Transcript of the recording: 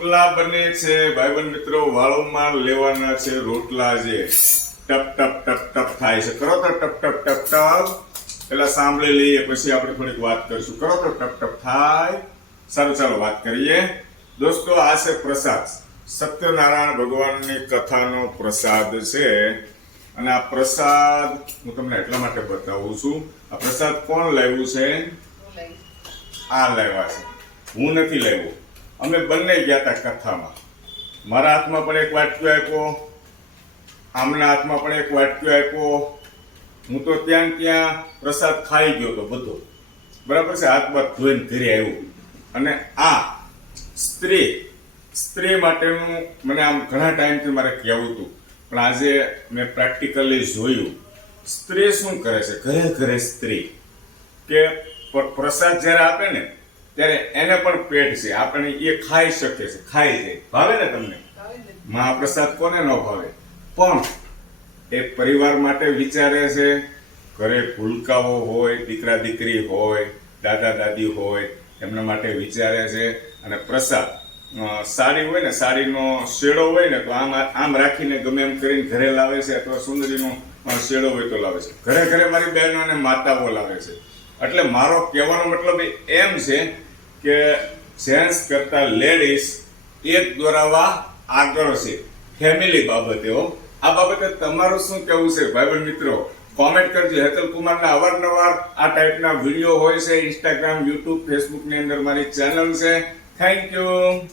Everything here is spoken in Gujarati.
રોટલા બને છે ભાઈબંધ મિત્રો, વાળોમાં લેવાના છે રોટલા જે ટપ ટપ ટપ ટપ થાય છે. કરો તો ટપ ટપ ટપ ટપ. પેલા સાંભળી લઈએ પછી આપણે થોડીક વાત કરીશું. કરો તો ટપ ટપ થાય. સારું, ચાલો વાત કરીએ દોસ્તો. આ છે પ્રસાદ, સત્યનારાયણ ભગવાનની કથાનો પ્રસાદ છે. અને આ પ્રસાદ હું તમને એટલા માટે બતાવું છું. આ પ્રસાદ કોણ લાવ્યું છે? આ લાવ્યા છે, હું નથી લાવ્યો. અમે બંને ગયા હતા કથામાં. મારા હાથમાં પણ એક વાટક્યો આપ્યો, આમના હાથમાં પણ એક વાટક્યો આપ્યો. હું તો ત્યાં પ્રસાદ ખાઈ ગયો તો બધો, બરાબર છે. હાથ બાથ ધોઈને ઘરે આવ્યો. અને આ સ્ત્રી માટેનું મને આમ ઘણા ટાઈમથી મારે કહેવું હતું, પણ આજે મેં પ્રેક્ટિકલી જોયું. સ્ત્રી શું કરે છે? ઘરે ઘરે સ્ત્રી કે પ્રસાદ જ્યારે આપે ને ત્યારે એને પણ પેટ છે, આપણે એ ખાઈ શકે છે, ખાઈ જાય. ભાવે ને તમને? મહાપ્રસાદ કોને ન ભાવે? પણ એ પરિવાર માટે વિચારે છે. ઘરે ભૂલકાઓ હોય, દીકરા દીકરી હોય, દાદા દાદી હોય, એમના માટે વિચારે છે. અને પ્રસાદ સાડી હોય ને, સાડીનો શેડો હોય ને, તો આમ રાખીને ગમે એમ કરીને ઘરે લાવે છે. અથવા સુંદરીનો શેડો હોય તો લાવે છે. ઘરે ઘરે મારી બહેનો અને માતાઓ લાવે છે. એટલે મારો કહેવાનો મતલબ એમ છે કે જેન્ટ્સ કરતા લેડીઝ એક દોરાવા આગળ છે ફેમિલી બાબતે. આ બાબતે તમારું શું કહેવું છે ભાઈબંધ મિત્રો? કોમેન્ટ કરજો. હેતલ કુમારના અવારનવાર આ ટાઈપના વિડીયો હોય છે. ઇન્સ્ટાગ્રામ, યુટ્યુબ, ફેસબુકની અંદર મારી ચેનલ છે. Thank you.